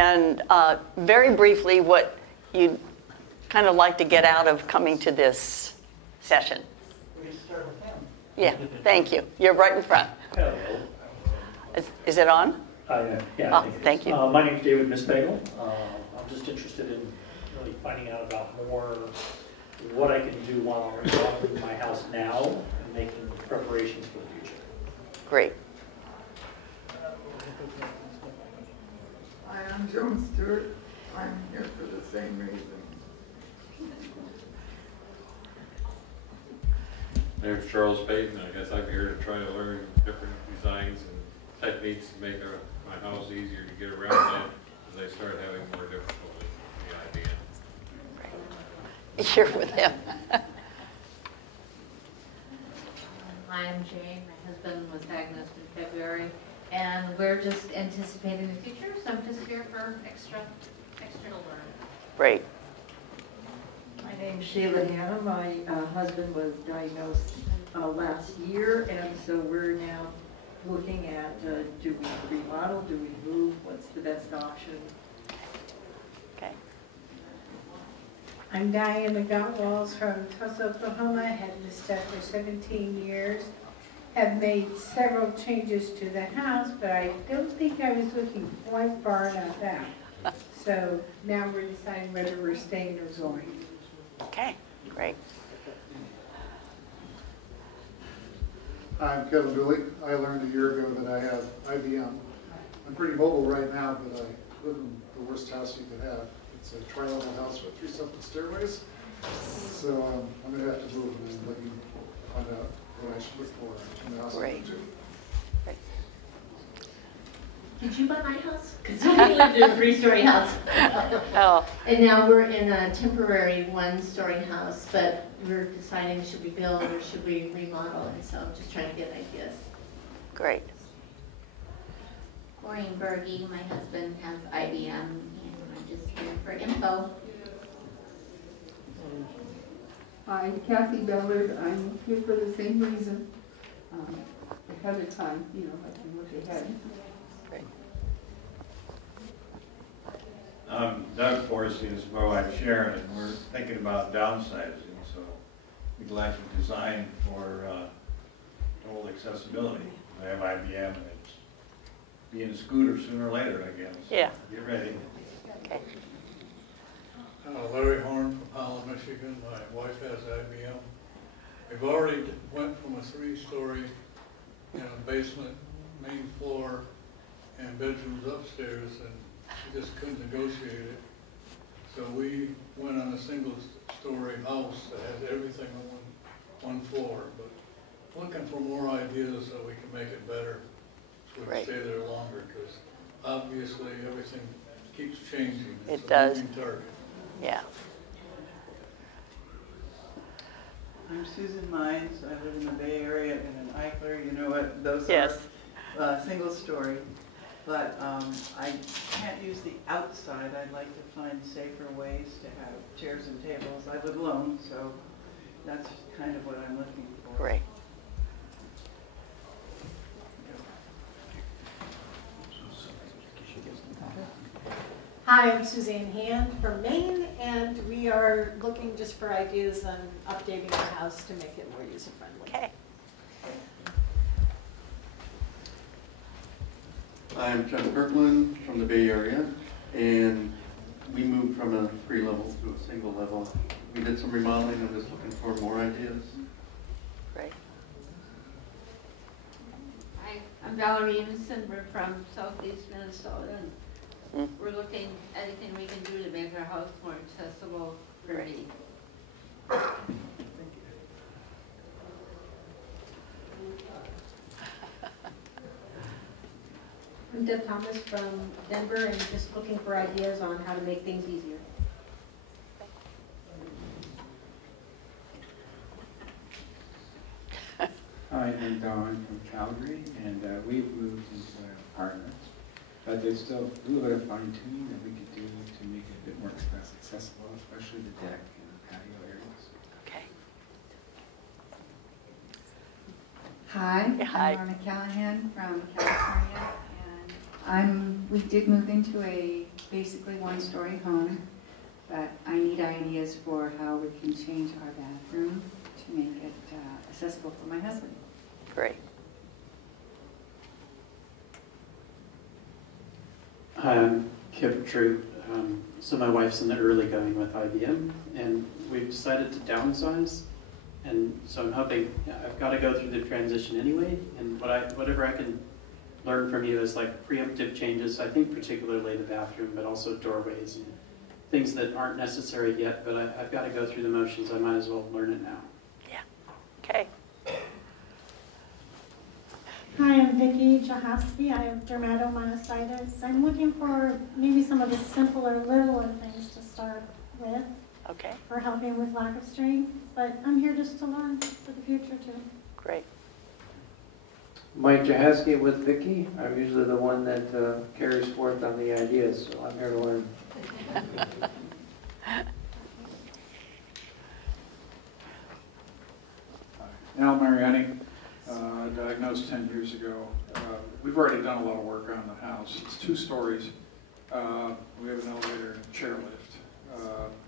and very briefly what you'd kind of like to get out of coming to this session. We can start with him. Yeah, thank you. You're right in front. Hello. Is it on? Yeah, Oh, I think it is. thank you. My name's David Misbagel. I'm just interested in really finding out about more what I can do while I'm remodeling my house now and making preparations for the future. Great. Hi, I'm Joan Stewart. I'm here for the same reason. My name's Charles Payton. I guess I'm here to try to learn different designs and techniques to make my house easier to get around in as I start having more difficulty with the IBM. You're with him. Hi, I'm Jane. My husband was diagnosed in February, and we're just anticipating the future, so I'm just here for extra to learn. Great. My name's Sheila Hannah. My husband was diagnosed last year, and so we're now looking at do we remodel, do we move, what's the best option? Okay. I'm Diana Gottwalls from Tulsa, Oklahoma. Had this stuff for 17 years. Have made several changes to the house, but I don't think I was looking quite far enough out. So now we're deciding whether we're staying or going. Okay, great. I'm Kevin Dooley. I learned a year ago that I have IBM. I'm pretty mobile right now, but I live in the worst house you could have. It's a tri-level house with 3 separate stairways. So I'm going to have to move and let you find out what I should look for in the house. Great. Great. Did you buy my house? Because we lived in a 3-story house. Oh. And now we're in a temporary 1-story house, but we're deciding should we build or should we remodel, and so I'm just trying to get ideas. Great. Maureen Berge, my husband has IBM, and I'm just here for info. Hi, Kathy Bellard. I'm here for the same reason. Ahead of time, I can look ahead. Great. I'm Doug Forsey, this is my wife Sharon, and we're thinking about downsizing, so we'd like to design for total accessibility. I have IBM, and it's being a scooter sooner or later, I guess. Yeah. Get ready. Okay. Larry Horn from Holland, Michigan. My wife has IBM. We've already went from a 3-story, basement, main floor, and bedrooms upstairs, and she just couldn't negotiate it. So we went on a single-story house that has everything on one floor. But looking for more ideas so we can make it better, so we can stay there longer, because obviously everything keeps changing. It does. Moving target. Yeah. I'm Susan Mines. I live in the Bay Area in an Eichler. You know what? Those are single story. But I can't use the outside. I'd like to find safer ways to have chairs and tables. I live alone, so that's kind of what I'm looking for. Great. Hi, I'm Suzanne Hand from Maine, and we are looking just for ideas on updating our house to make it more user-friendly. Okay. I'm John Kirkland from the Bay Area, and we moved from a 3-level to a single level. We did some remodeling. I'm just looking for more ideas. Great. Hi, I'm Valerie Emerson. We're from Southeast Minnesota. We're looking at anything we can do to make our house more accessible for me. I'm Deb Thomas from Denver, and just looking for ideas on how to make things easier. Hi, I'm Don from Calgary, and we've moved into an apartment. But there's still a little bit of fine-tuning that we could do to make it a bit more accessible, especially the deck and the patio areas. Okay. Hi, Hi. I'm Norma Callahan from California, and We did move into a basically one-story home, but I need ideas for how we can change our bathroom to make it accessible for my husband. Great. Hi, I'm Kip Troop. So my wife's in the early going with IBM, and we've decided to downsize. And so I'm hoping, I've got to go through the transition anyway, and whatever I can learn from you is like preemptive changes, I think particularly the bathroom, but also doorways and things that aren't necessary yet, but I've got to go through the motions. I might as well learn it now. Yeah. Okay. Hi, I'm Vicki Jahowski. I have dermatomyositis. I'm looking for maybe some of the simpler, littler things to start with. Okay. For helping with lack of strength, but I'm here just to learn for the future too. Great. Mike Jahowski with Vicki. I'm usually the one that carries forth on the ideas, so I'm here to learn. Al Mariani, diagnosed 10 years ago. We've already done a lot of work around the house. It's 2 stories. We have an elevator and a chairlift.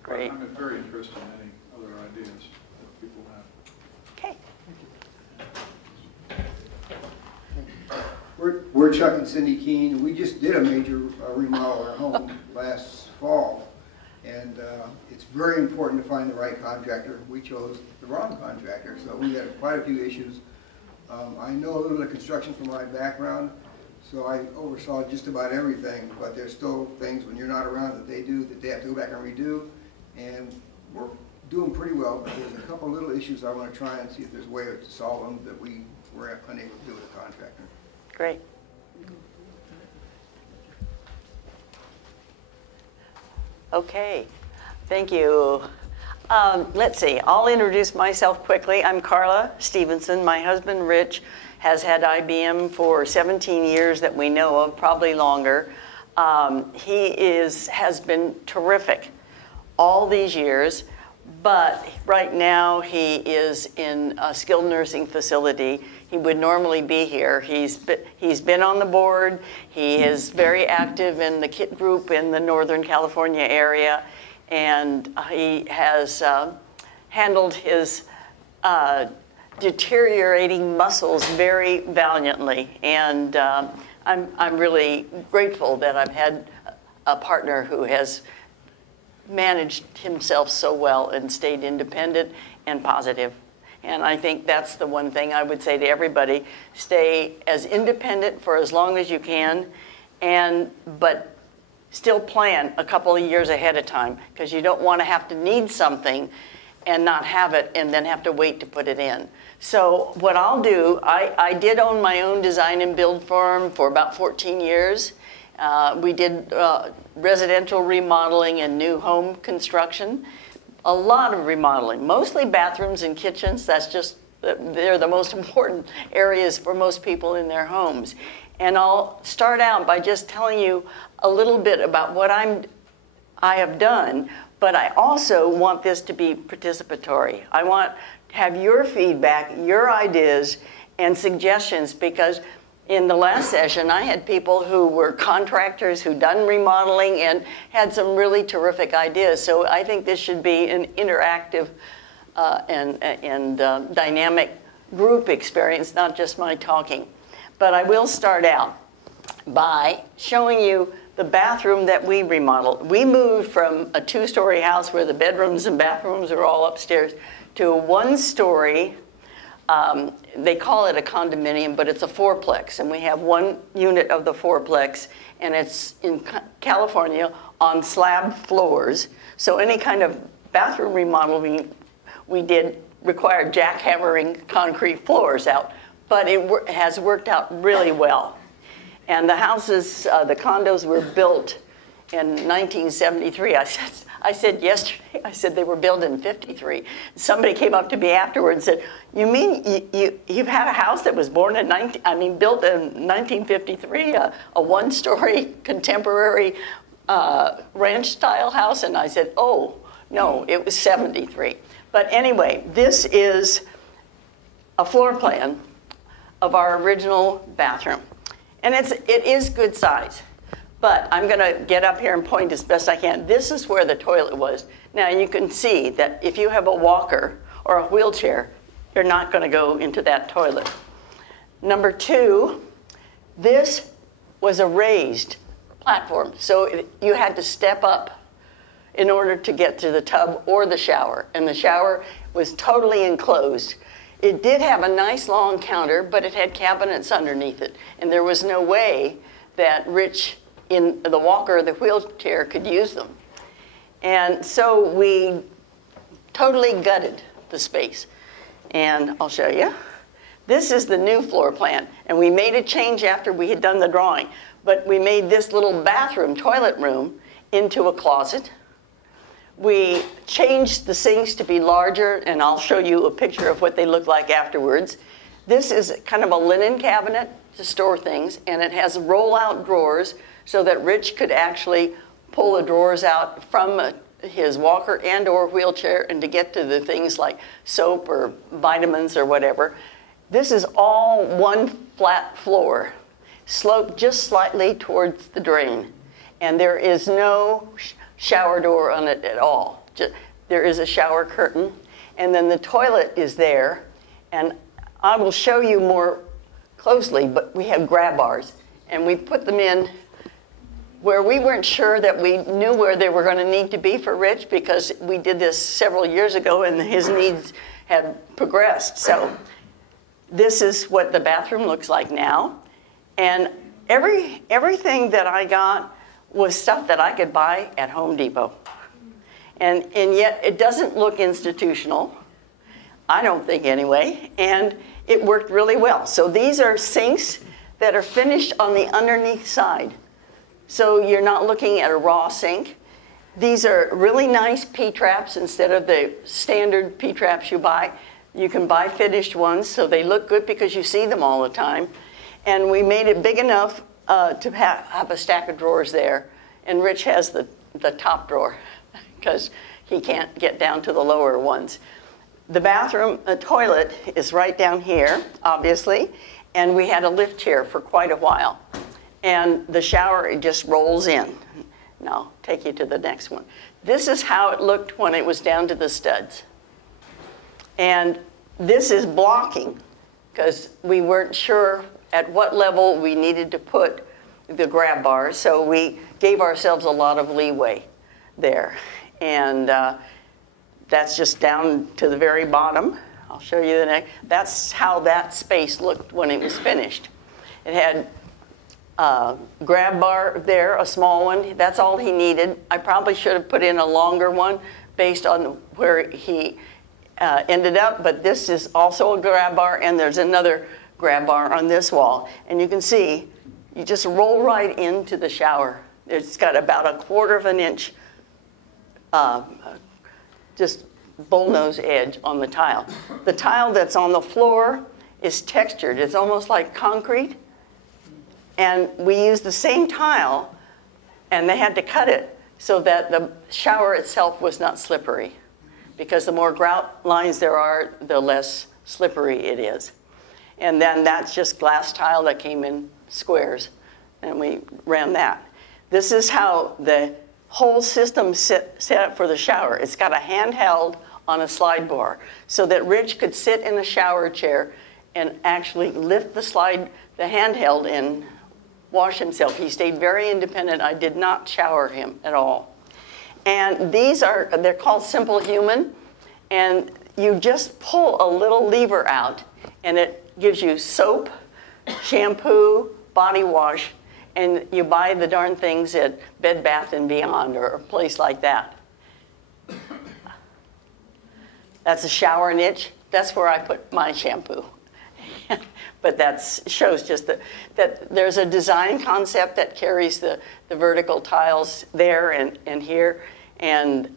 Great. I'm very interested in any other ideas that people have. Okay. We're Chuck and Cindy Keene. We just did a major remodel of our home last fall, and it's very important to find the right contractor. We chose the wrong contractor, so we had quite a few issues. I know a little bit of construction from my background, so I oversaw just about everything, but there's still things when you're not around that they do that they have to go back and redo, and we're doing pretty well, but there's a couple little issues I want to try and see if there's a way to solve them that we were unable to do with a contractor. Great. Okay, thank you. Let's see, I'll introduce myself quickly. I'm Carla Stevenson. My husband, Rich, has had IBM for 17 years that we know of, probably longer. He has been terrific all these years, but right now he is in a skilled nursing facility. He would normally be here. He's been on the board. He is very active in the KIT group in the Northern California area, and he has handled his deteriorating muscles very valiantly. And I'm really grateful that I've had a partner who has managed himself so well and stayed independent and positive. And I think that's the one thing I would say to everybody: stay as independent for as long as you can, but still plan a couple of years ahead of time, because you don't want to have to need something and not have it and then have to wait to put it in. So what I'll do, I did own my own design and build firm for about 14 years. We did residential remodeling and new home construction. A lot of remodeling, mostly bathrooms and kitchens. They're the most important areas for most people in their homes. And I'll start out by just telling you a little bit about what I have done, but I also want this to be participatory. I want to have your feedback, your ideas, and suggestions, because in the last session, I had people who were contractors who'd done remodeling and had some really terrific ideas. So I think this should be an interactive and dynamic group experience, not just my talking. But I will start out by showing you the bathroom that we remodeled. We moved from a 2-story house where the bedrooms and bathrooms are all upstairs to a 1-story. They call it a condominium, but it's a 4-plex, and we have 1 unit of the 4-plex, and it's in California on slab floors. So any kind of bathroom remodeling we did required jackhammering concrete floors out, but it has worked out really well. And the houses, the condos were built in 1973. I said yesterday, I said they were built in 53. Somebody came up to me afterwards and said, "You mean you've had a house that was built in 1953, a 1-story contemporary ranch-style house?" And I said, "Oh, no, it was 73. But anyway, this is a floor plan of our original bathroom. And it is good size. But I'm going to get up here and point as best I can. This is where the toilet was. Now you can see that if you have a walker or a wheelchair, you're not going to go into that toilet. Number 2, this was a raised platform. So you had to step up in order to get to the tub or the shower. And the shower was totally enclosed. It did have a nice long counter, but it had cabinets underneath it. And there was no way that Rich in the walker or the wheelchair could use them. And so we totally gutted the space. And I'll show you. This is the new floor plan. And we made a change after we had done the drawing. But we made this little bathroom, toilet room, into a closet. We changed the sinks to be larger, and I'll show you a picture of what they look like afterwards. This is kind of a linen cabinet to store things, and it has roll-out drawers so that Rich could actually pull the drawers out from his walker and or wheelchair and to get to the things like soap or vitamins or whatever. This is all one flat floor, sloped just slightly towards the drain. And there is no shower door on it at all. There is a shower curtain, and then the toilet is there. And I will show you more closely, but we have grab bars, and we put them in where we weren't sure that we knew where they were going to need to be for Rich, because we did this several years ago and his needs have progressed. So this is what the bathroom looks like now. And everything that I got was stuff that I could buy at Home Depot. And yet it doesn't look institutional, I don't think anyway, and it worked really well. So these are sinks that are finished on the underneath side. So you're not looking at a raw sink. These are really nice P-traps instead of the standard P-traps you buy. You can buy finished ones, so they look good because you see them all the time. And we made it big enough to have a stack of drawers there. And Rich has the top drawer because he can't get down to the lower ones. The bathroom, the toilet is right down here, obviously. And we had a lift chair for quite a while. And the shower, it just rolls in. Now, I'll take you to the next one. This is how it looked when it was down to the studs. And this is blocking, because we weren't sure at what level we needed to put the grab bars, so we gave ourselves a lot of leeway there. And that's just down to the very bottom. I'll show you the next. That's how that space looked when it was finished. It had grab bar there, a small one. That's all he needed. I probably should have put in a longer one based on where he ended up, but this is also a grab bar, and there's another grab bar on this wall. And you can see, you just roll right into the shower. It's got about a 1/4 of an inch just bullnose edge on the tile. The tile that's on the floor is textured. It's almost like concrete. And we used the same tile, and they had to cut it so that the shower itself was not slippery. Because the more grout lines there are, the less slippery it is. And then that's just glass tile that came in squares, and we ran that. This is how the whole system set up for the shower. It's got a handheld on a slide bar so that Rich could sit in a shower chair and actually lift the handheld and wash himself. He stayed very independent. I did not shower him at all. And they're called Simple Human, and you just pull a little lever out, and it gives you soap, shampoo, body wash, and you buy the darn things at Bed Bath & Beyond or a place like that. That's a shower niche. That's where I put my shampoo. But that shows just that there's a design concept that carries the vertical tiles there and here. And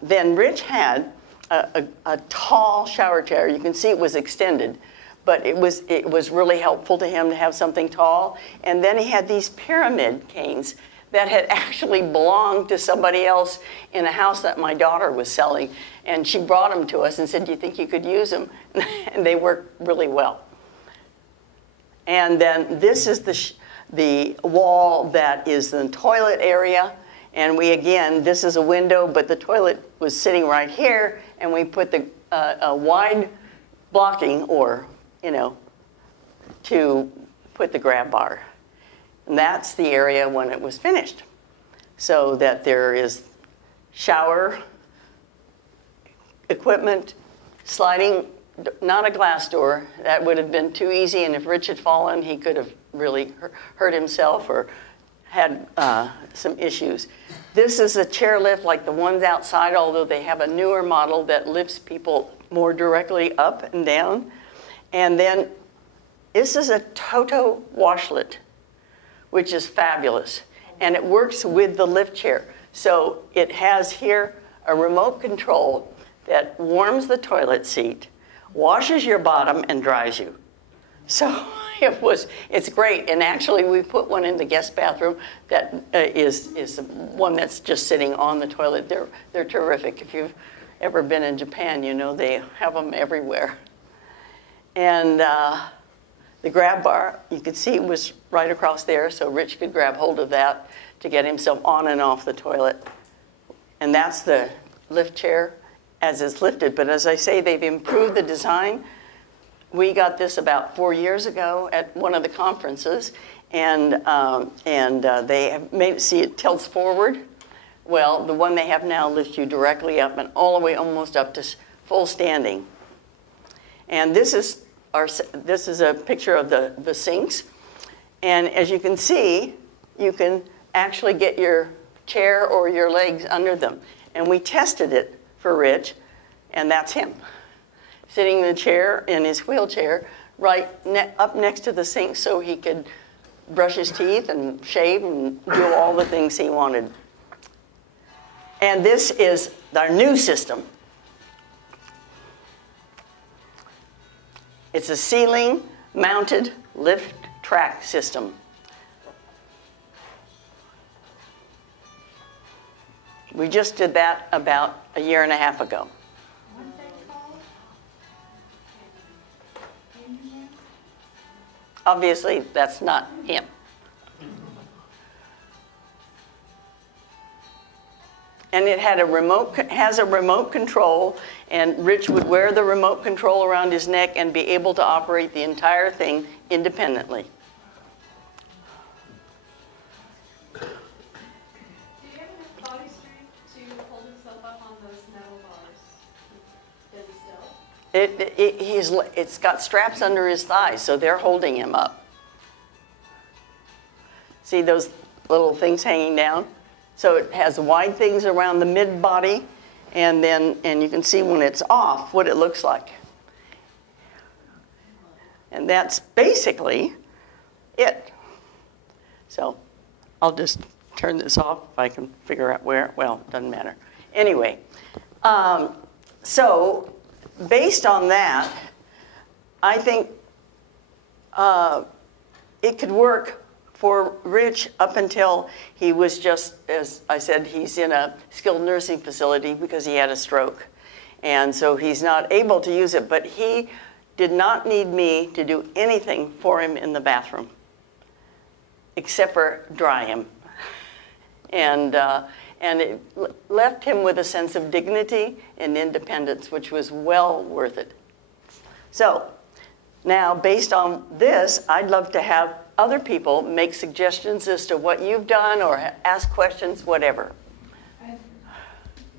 then Rich had a tall shower chair. You can see it was extended, but it was really helpful to him to have something tall. And then he had these pyramid canes that had actually belonged to somebody else in a house that my daughter was selling. And she brought them to us and said, "Do you think you could use them?" And they work really well. And then this is the wall that is the toilet area. And we, again, this is a window, but the toilet was sitting right here, and we put the a wide blocking, or, you know, to put the grab bar. And that's the area when it was finished. So that there is shower, equipment, sliding, not a glass door. That would have been too easy, and if Rich had fallen, he could have really hurt himself or had some issues. This is a chairlift like the ones outside, although they have a newer model that lifts people more directly up and down. And then this is a Toto washlet, which is fabulous. And it works with the lift chair. So it has here a remote control that warms the toilet seat, washes your bottom, and dries you. So it's great. And actually, we put one in the guest bathroom that is one that's just sitting on the toilet. They're terrific. If you've ever been in Japan, you know they have them everywhere. And the grab bar, you could see, was right across there, so Rich could grab hold of that to get himself on and off the toilet. And that's the lift chair as it's lifted. But as I say, they've improved the design. We got this about 4 years ago at one of the conferences, and they have made it, see, it tilts forward. Well, the one they have now lifts you directly up and all the way almost up to full standing. And this is a picture of the sinks. And as you can see, you can actually get your chair or your legs under them. And we tested it for Rich, and that's him. Sitting in the chair, in his wheelchair, right up next to the sink so he could brush his teeth and shave and do all the things he wanted. And this is our new system. It's a ceiling-mounted lift track system. We just did that about a year and a half ago. What's that called? Obviously, that's not him. And it had has a remote control, and Rich would wear the remote control around his neck and be able to operate the entire thing independently. Do you have enough body strength to hold himself up on those metal bars? Does he still? It's got straps under his thighs, so they're holding him up. See those little things hanging down? So it has wide things around the mid-body, and you can see when it's off what it looks like. And that's basically it. So I'll just turn this off if I can figure out where. Well, it doesn't matter. Anyway, so based on that, I think it could work for Rich up until he was just, as I said, he's in a skilled nursing facility because he had a stroke. And so he's not able to use it, but he did not need me to do anything for him in the bathroom except for dry him. And it left him with a sense of dignity and independence, which was well worth it. So now, based on this, I'd love to have other people make suggestions as to what you've done or ask questions, whatever.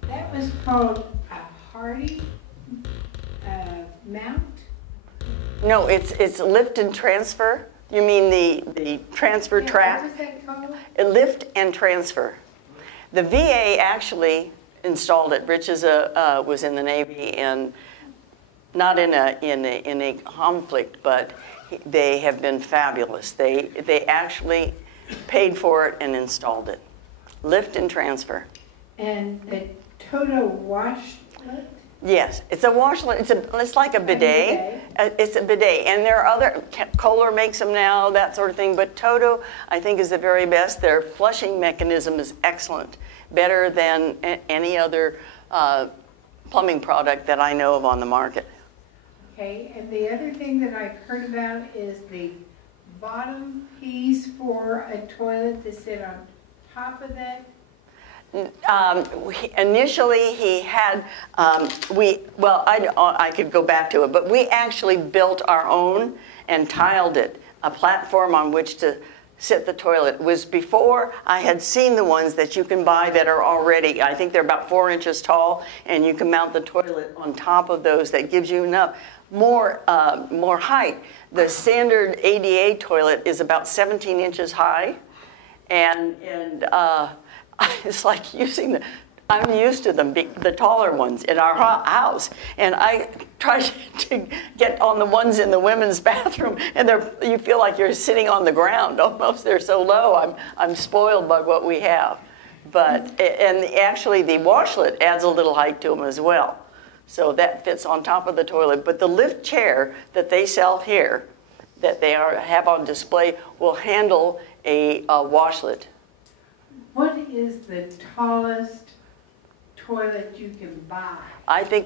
That was called a Hardy mount? No, it's lift and transfer. You mean the transfer track? What was that called? Lift and transfer. The VA actually installed it. Rich was in the Navy, and not in a conflict, but they have been fabulous. They actually paid for it and installed it. Lift and transfer. And the Toto washlet? Yes, it's a washlet. It's like a bidet. It's a bidet, and there are other. Kohler makes them now, that sort of thing. But Toto, I think, is the very best. Their flushing mechanism is excellent, better than any other plumbing product that I know of on the market. Okay, and the other thing that I've heard about is the bottom piece for for a toilet to sit on top of that? Initially, he had, I could go back to it, but we actually built our own and tiled it, a platform on which to sit the toilet. It was before I had seen the ones that you can buy that are already, I think they're about 4 inches tall, and you can mount the toilet on top of those. That gives you enough, more height. The standard ADA toilet is about 17 inches high, and it's like using I'm used to them, the taller ones in our house, and I try to get on the ones in the women's bathroom, and you feel like you're sitting on the ground almost. They're so low. I'm spoiled by what we have, and actually the washlet adds a little height to them as well, so that fits on top of the toilet. But the lift chair that they sell here, that they have on display, will handle a washlet. What is the tallest toilet you can buy? I think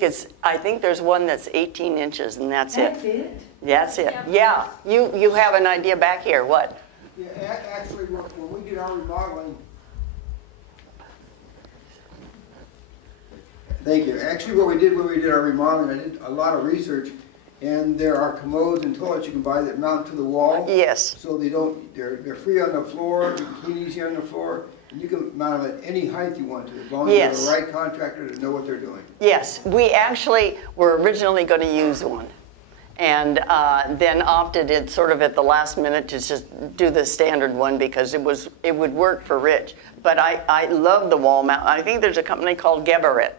there's one that's 18 inches, and that's it. That's it? That's it. Yeah. You have an idea back here. What? Yeah, actually, when we did our remodeling, thank you. Actually, what we did when we did our remodeling, I did a lot of research, and there are commodes and toilets you can buy that mount to the wall. Yes. So they're free on the floor, you can clean easy on the floor. You can mount them at any height you want to, as long as you have the right contractor to know what they're doing. Yes, we actually were originally going to use one, and then opted it sort of at the last minute to just do the standard one because it would work for Rich. But I love the wall mount. I think there's a company called Geberit.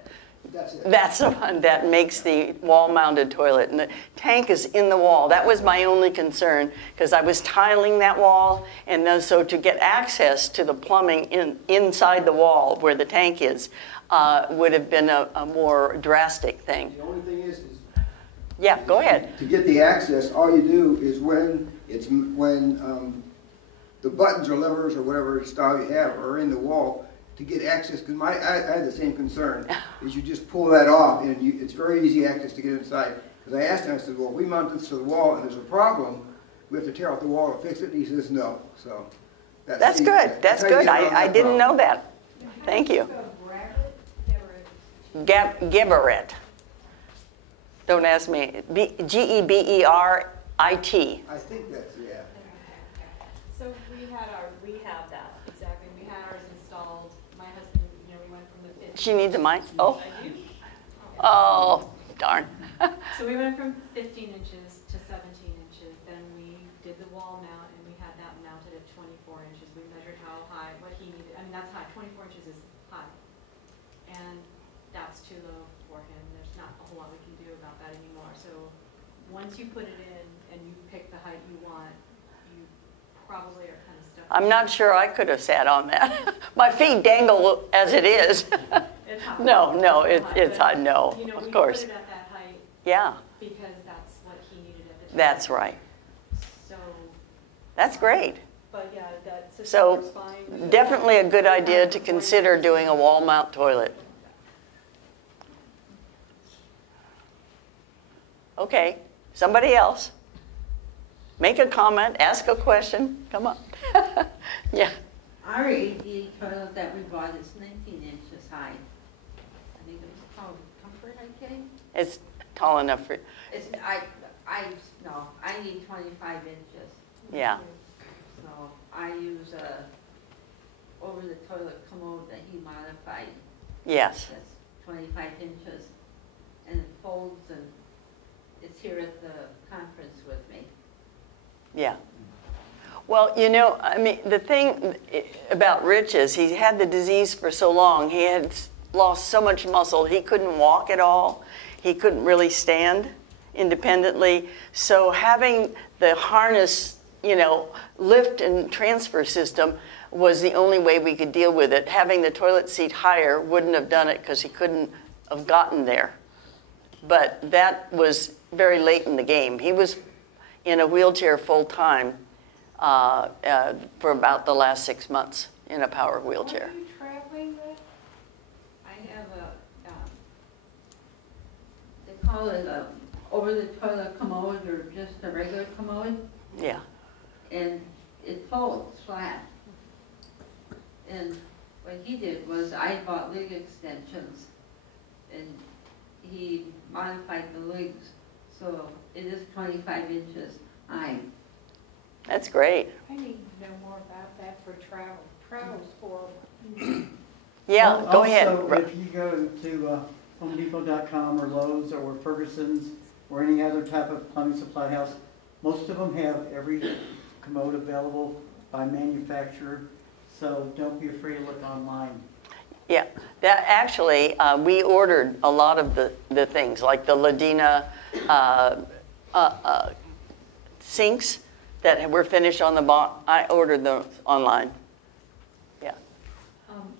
That's it. That's the one that makes the wall-mounted toilet, and the tank is in the wall. That was my only concern because I was tiling that wall, and then so to get access to the plumbing inside the wall where the tank is would have been a more drastic thing. The only thing is yeah, go ahead. To get the access, all you do is when the buttons or levers or whatever style you have are in the wall. To get access, because I had the same concern, is you just pull that off, and it's very easy access to get inside. Because I asked him, I said, well, if we mount this to the wall and there's a problem, we have to tear out the wall to fix it, and he says no. So that's good. That's good. I didn't know that. Thank you. Geberit. Don't ask me. Geberit. I think that's, yeah. So we have that, exactly. We had ours installed. My husband, we went from the 15. She needs a mic? Oh. Oh, darn. So we went from 15 inches to 17 inches. Then we did the wall mount, and we had that mounted at 24 inches. We measured how high, what he needed. I mean, that's high. 24 inches is high. And that's too low for him. There's not a whole lot we can do about that anymore. So once you put it in and you pick the height you want, you probably are kind of stuck. I'm not sure I could have sat on that. My feet dangle as it is. It's high. No, it's high. No, of course. We put it at that height. Yeah. Because that's what he needed at the time. That's right. So. That's great. But yeah, that system So works fine. definitely a good idea to consider doing a wall mount toilet. Okay, somebody else. Make a comment, ask a question, come on. Yeah. Our ADA toilet that we bought is 19 inches high. I think it was called Comfort, I think. It's tall enough for, No, I need 25 inches. yeah. So I use a over the toilet commode that he modified. Yes. That's 25 inches, and it folds, and it's here at the conference with me. Yeah. Well, I mean, the thing about Rich is he had the disease for so long. He had lost so much muscle. He couldn't walk at all. He couldn't really stand independently. So having the harness, lift and transfer system was the only way we could deal with it. Having the toilet seat higher wouldn't have done it because he couldn't have gotten there. But that was very late in the game. He was in a wheelchair full time for about the last 6 months in a power wheelchair. What are you traveling with? I have they call it a over the toilet commode or just a regular commode. Yeah. And it folds flat. And what he did was I bought leg extensions and he modified the legs. So it is 25 inches high. That's great. I need to know more about that for travel. Travel's horrible. Yeah, go ahead. Also, if you go to HomeDepot.com or Lowe's or Ferguson's or any other type of plumbing supply house, most of them have every commode available by manufacturer, so don't be afraid to look online. Yeah, that actually, we ordered a lot of the things, like the Ladina sinks that were finished on the bond. I ordered those online. Yeah.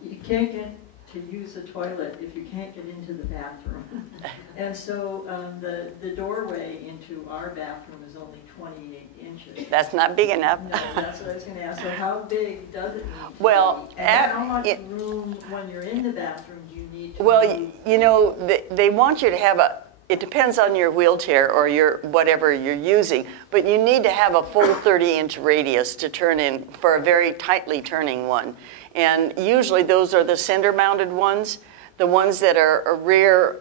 You can't get to use the toilet if you can't get into the bathroom. And so the doorway into our bathroom is only 28 inches. That's not big enough. No, that's what I was going to ask. So how big does it need to well, be? And how much room when you're in the bathroom do you need to Well, you know, they want you to have it depends on your wheelchair or your whatever you're using, but you need to have a full 30-inch radius to turn in for a very tightly turning one. And usually those are the center-mounted ones. The ones that are rear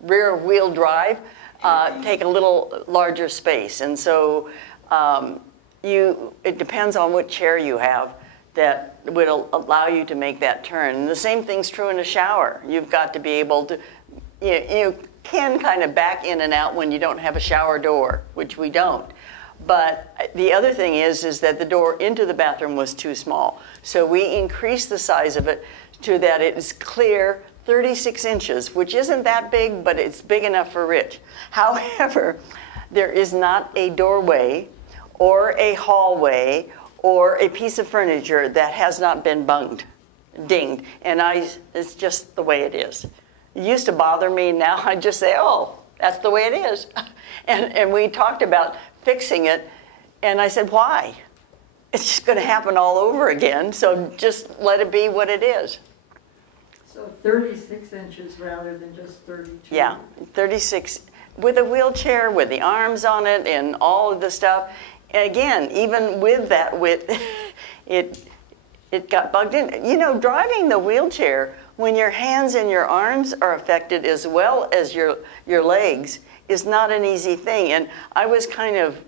wheel drive take a little larger space. And so it depends on what chair you have that will allow you to make that turn. And the same thing's true in a shower. You've got to be able to, you can kind of back in and out when you don't have a shower door, which we don't. But the other thing is that the door into the bathroom was too small. So we increased the size of it to that it is clear 36 inches, which isn't that big, but it's big enough for Rich. However, there is not a doorway or a hallway or a piece of furniture that has not been dinged. And it's just the way it is. It used to bother me. Now I just say, oh, that's the way it is. And we talked about fixing it, and I said, why? It's just going to happen all over again, so just let it be what it is. So 36 inches rather than just 32? Yeah, 36, with a wheelchair, with the arms on it, and all of the stuff. And again, even with that width, it got bugged in. You know, driving the wheelchair, when your hands and your arms are affected as well as your legs, is not an easy thing. And I was kind of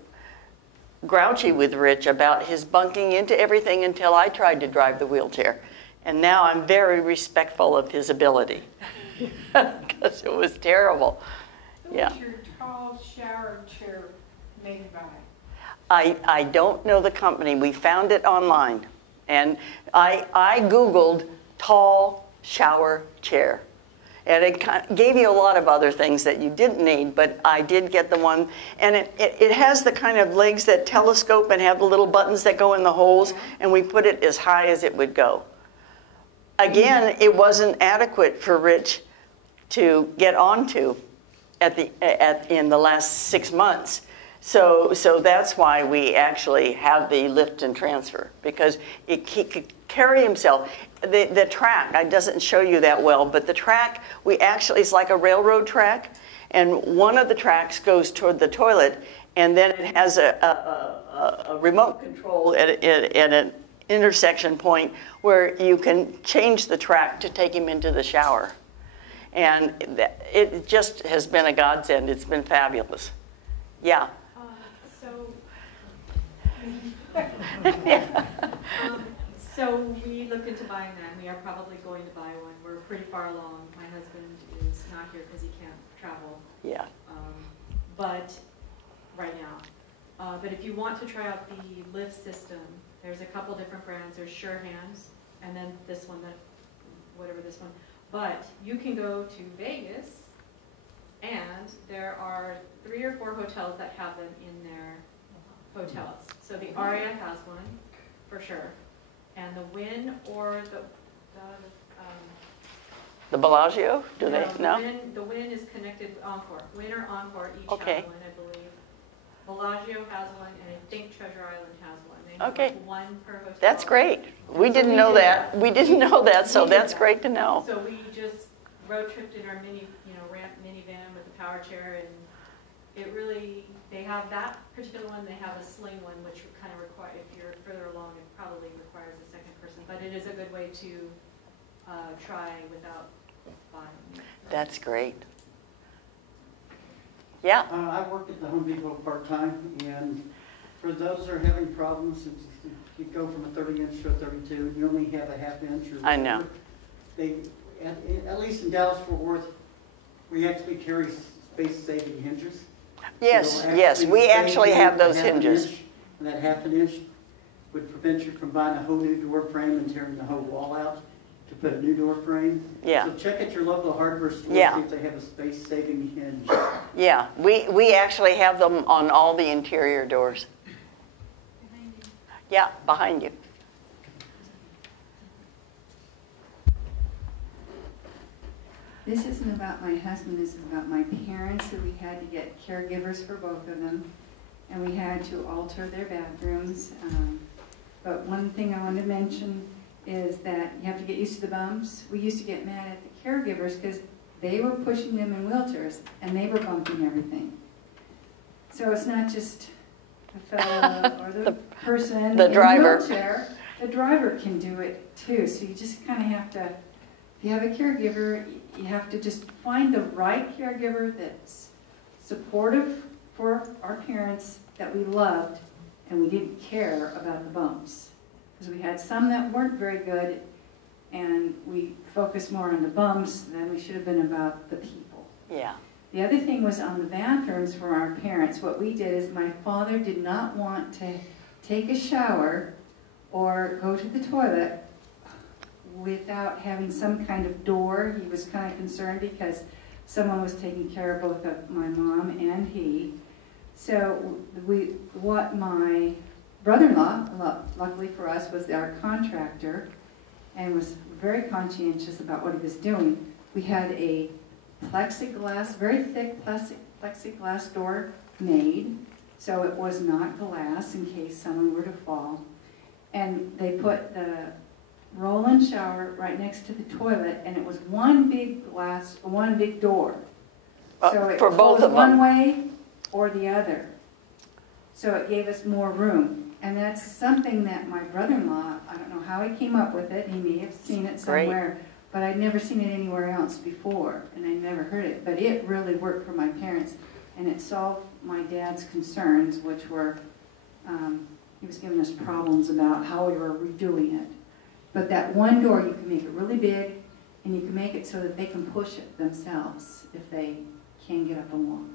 grouchy with Rich about his bunking into everything until I tried to drive the wheelchair. And now I'm very respectful of his ability because it was terrible. Yeah. Who's your tall shower chair made by? I don't know the company. We found it online. And I Googled tall shower chair. And it gave you a lot of other things that you didn't need, but I did get the one. And it has the kind of legs that telescope and have the little buttons that go in the holes, and we put it as high as it would go. Again, it wasn't adequate for Rich to get onto in the last 6 months. So that's why we actually have the lift and transfer, because he could carry himself. The track, it doesn't show you that well, but the track, it's like a railroad track, and one of the tracks goes toward the toilet, and then it has a remote control at an intersection point where you can change the track to take him into the shower. And it just has been a godsend. It's been fabulous. Yeah. So we looked into buying that. We are probably going to buy one. We're pretty far along. My husband is not here because he can't travel. Yeah. But right now. But if you want to try out the lift system, there's a couple different brands. There's Sure Hands, and then this one, whatever this one. But you can go to Vegas, and there are 3 or 4 hotels that have them in their hotels. So the Aria has one, for sure. And the Wynn or the Bellagio? Do they? No? The Wynn is connected with Encore. Wynn or Encore each Okay. have one, I believe. Bellagio has one, and I think Treasure Island has one. They have Okay. like one per hotel. That's great. We didn't know that. We didn't know that, so that's great to know. So we just road tripped in our minivan with the power chair, and it really, they have that particular one, they have a sling one, which kind of require, if you're further along, it probably requires a second person, but it is a good way to try without buying. That's great. Yeah. I work at the Home Depot part-time, and for those that are having problems, you go from a 30-inch to a 32, and you only have a half-inch or whatever. I know. They, at least in Dallas-Fort Worth, we actually carry space-saving hinges. Yes, So yes, we actually have those half an hinges. inch, and that half an inch would prevent you from buying a whole new door frame and tearing the whole wall out to put a new door frame. Yeah. So check at your local hardware store, Yeah. see if they have a space-saving hinge. Yeah, we actually have them on all the interior doors. Yeah, behind you. This isn't about my husband, this is about my parents, so we had to get caregivers for both of them, and we had to alter their bathrooms. But one thing I wanted to mention is that you have to get used to the bumps. We used to get mad at the caregivers because they were pushing them in wheelchairs, and they were bumping everything. So it's not just the fellow or the person the in driver. the wheelchair. The driver can do it too, so you just kind of have to, if you have a caregiver, you have to just find the right caregiver that's supportive for our parents that we loved and we didn't care about the bumps. Because we had some that weren't very good and we focused more on the bumps than we should have been about the people. Yeah. The other thing was on the bathrooms for our parents. What we did is my father did not want to take a shower or go to the toilet without having some kind of door. He was kind of concerned because someone was taking care of both of my mom and he. So what my brother-in-law, luckily for us, was our contractor and was very conscientious about what he was doing. We had a plexiglass, very thick plexiglass door made, so it was not glass in case someone were to fall. And they put the roll-in shower right next to the toilet, and it was one big glass, one big door. So it for both closed of them. one way or the other. So it gave us more room. And that's something that my brother-in-law, I don't know how he came up with it, he may have seen it somewhere, but I'd never seen it anywhere else before, and I never heard it. But it really worked for my parents, and it solved my dad's concerns, which were, he was giving us problems about how we were redoing it. But that one door, you can make it really big, and you can make it so that they can push it themselves if they can't get up and walk.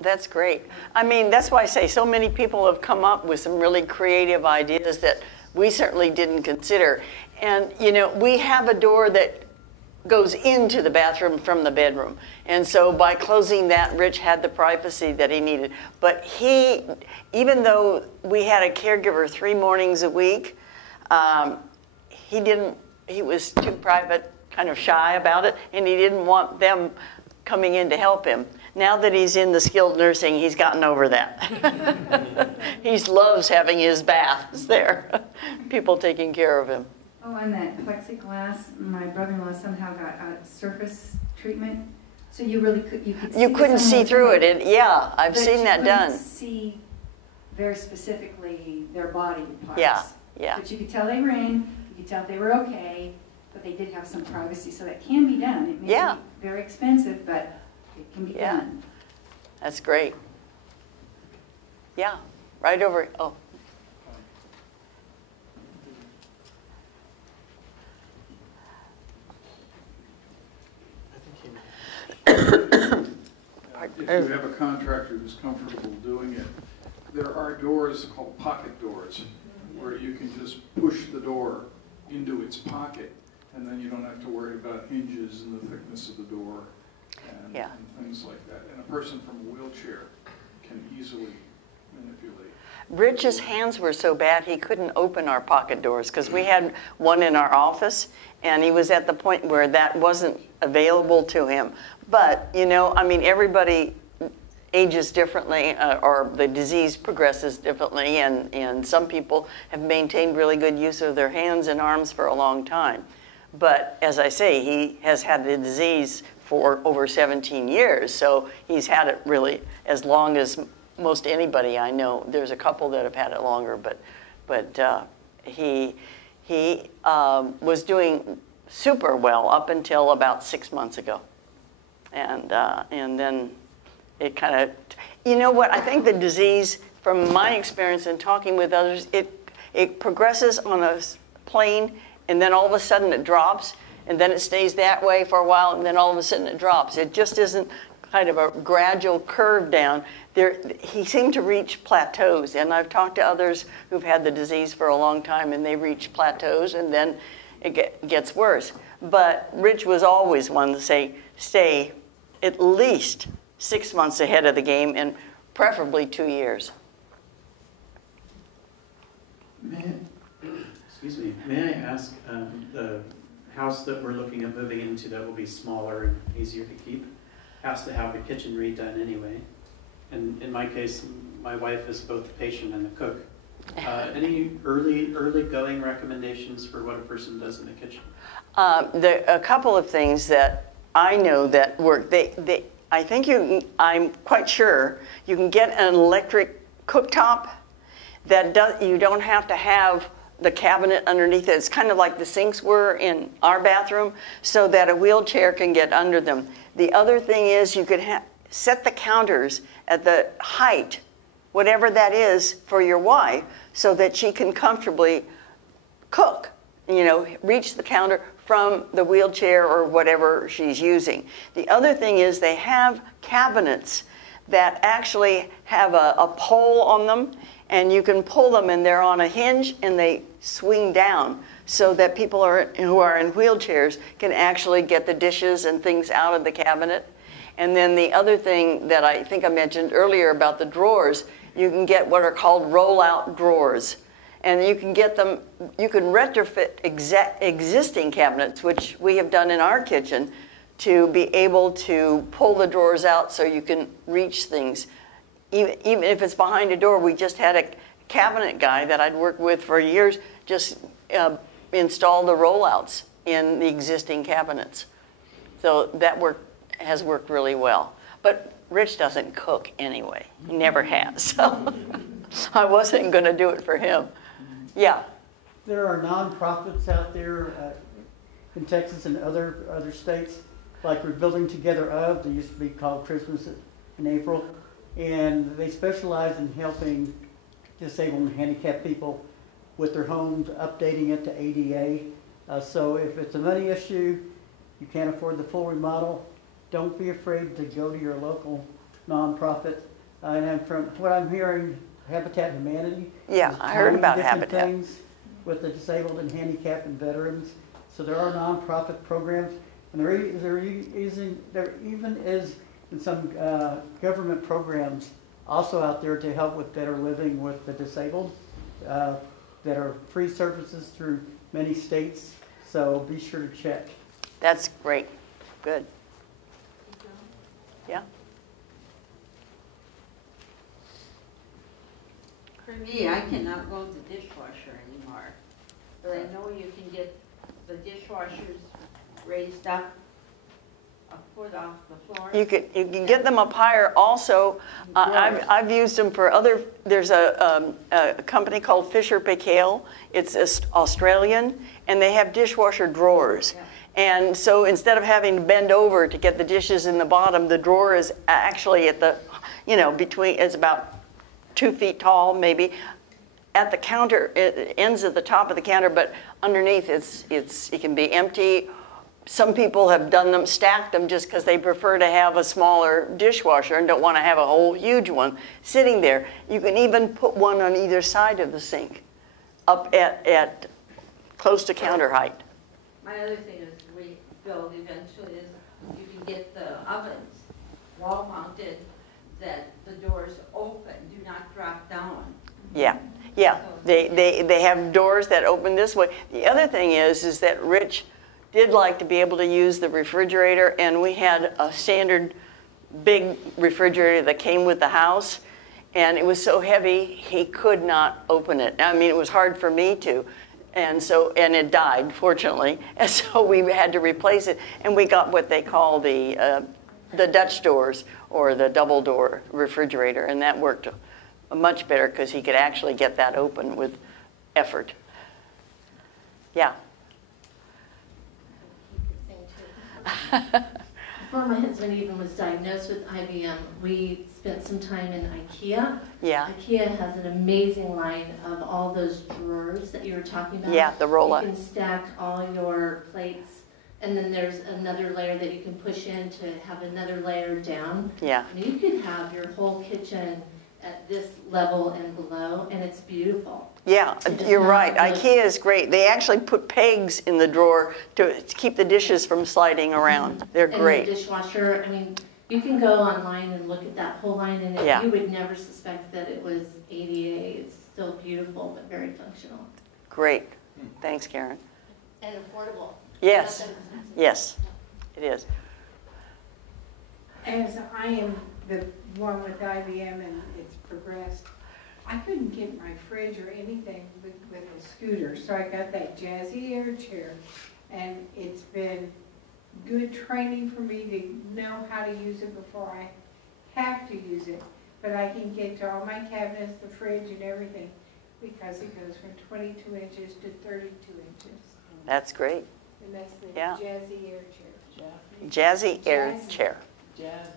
That's great. I mean, that's why I say so many people have come up with some really creative ideas that we certainly didn't consider. And, you know, we have a door that goes into the bathroom from the bedroom. And so by closing that, Rich had the privacy that he needed. But he, even though we had a caregiver 3 mornings a week, he was too private, kind of shy about it, and he didn't want them coming in to help him. Now that he's in the skilled nursing, he's gotten over that. He loves having his baths there, people taking care of him. Oh, and that plexiglass, my brother-in-law somehow got a surface treatment, so you really couldn't see through it. Yeah, I've seen that done. You couldn't see very specifically their body parts. Yeah, yeah. But you could tell they were in, you could tell they were okay, but they did have some privacy, so that can be done. It may be very expensive, but it can be done. That's great. Yeah, right over. Oh. If you have a contractor who's comfortable doing it, there are doors called pocket doors where you can just push the door into its pocket, and then you don't have to worry about hinges and the thickness of the door and things like that. And a person from a wheelchair can easily manipulate. Rich's hands were so bad he couldn't open our pocket doors because we had one in our office, and he was at the point where that wasn't available to him. But, you know, I mean, everybody ages differently, or the disease progresses differently, and some people have maintained really good use of their hands and arms for a long time. But as I say, he has had the disease for over 17 years, so he's had it really as long as most anybody I know. There's a couple that have had it longer, but he was doing super well up until about 6 months ago, and then it kind of, you know what? I think the disease, from my experience in talking with others, it progresses on a plane, and then all of a sudden it drops, and then it stays that way for a while, and then all of a sudden it drops. It just isn't kind of a gradual curve down. He seemed to reach plateaus, and I've talked to others who've had the disease for a long time, and they reach plateaus, and then it gets worse. But Rich was always one to say, stay at least 6 months ahead of the game, and preferably 2 years. Excuse me, may I ask, the house that we're looking at moving into that will be smaller and easier to keep has to have the kitchen redone anyway. And in my case, my wife is both the patient and the cook. Any early going recommendations for what a person does in the kitchen? A couple of things that I know that work. I think I'm quite sure you can get an electric cooktop that you don't have to have the cabinet underneath it. It's kind of like the sinks were in our bathroom, so that a wheelchair can get under them. The other thing is you could set the counters at the height, whatever that is, for your wife, so that she can comfortably cook, reach the counter from the wheelchair or whatever she's using. The other thing is they have cabinets that actually have a pole on them, and you can pull them, and they're on a hinge, and they swing down so that people who are in wheelchairs can actually get the dishes and things out of the cabinet. And then the other thing that I think I mentioned earlier about the drawers, you can get what are called roll-out drawers. And you can get them, you can retrofit existing cabinets, which we have done in our kitchen, to be able to pull the drawers out so you can reach things. Even if it's behind a door, we just had a cabinet guy that I'd worked with for years just install the rollouts in the existing cabinets. So that has worked really well. But Rich doesn't cook anyway. He never has. So I wasn't going to do it for him. Yeah. There are nonprofits out there in Texas and other states, like we're building together of. They used to be called Christmas in April, and they specialize in helping disabled and handicapped people with their homes, updating it to ADA. So if it's a money issue, you can't afford the full remodel, don't be afraid to go to your local nonprofit. And from what I'm hearing, Habitat Humanity. Yeah, I heard about Habitat. Things with the disabled and handicapped and veterans. So there are nonprofit programs, and there even is in some government programs also out there to help with better living with the disabled that are free services through many states. So be sure to check. That's great. Good. Yeah. For me, I cannot load the dishwasher anymore, but I know you can get the dishwashers raised up a foot off the floor. You can get them up higher. Also, I've used them for other. There's a company called Fisher Paykel. It's Australian, and they have dishwasher drawers. Yeah. And so instead of having to bend over to get the dishes in the bottom, the drawer is actually at the, between. It's about 2 feet tall, maybe. At the counter, it ends at the top of the counter, but underneath it can be empty. Some people have done them, stacked them just because they prefer to have a smaller dishwasher and don't want to have a whole huge one sitting there. You can even put one on either side of the sink, up at close to counter height. My other thing is we build eventually is you can get the ovens wall mounted that the doors open, do not drop down. Yeah, yeah. They have doors that open this way. The other thing is that Rich did like to be able to use the refrigerator, and we had a standard big refrigerator that came with the house, and it was so heavy he could not open it. I mean, it was hard for me to. And it died, fortunately. And so we had to replace it. And we got what they call the Dutch doors, or the double door refrigerator. And that worked much better because he could actually get that open with effort. Yeah. Before my husband even was diagnosed with IBM, we spent some time in IKEA. Yeah. IKEA has an amazing line of all those drawers that you were talking about. Yeah, the roll-up. You can stack all your plates, and then there's another layer that you can push in to have another layer down. Yeah. And you could have your whole kitchen at this level and below, and it's beautiful. Yeah, you're right. IKEA is great. They actually put pegs in the drawer to keep the dishes from sliding around. They're great. And the dishwasher, I mean, you can go online and look at that whole line, and Yeah. you would never suspect that it was ADA. It's still beautiful, but very functional. Great. Thanks, Karen. And affordable. Yes. Yes, it is. As I am the one with IBM and it's progressed, I couldn't get my fridge or anything with a scooter, so I got that Jazzy Air chair, and it's been good training for me to know how to use it before I have to use it, but I can get to all my cabinets, the fridge and everything, because it goes from 22 inches to 32 inches. That's great. And that's the Yeah. Jazzy Air chair. Jazzy Air chair. Jazz.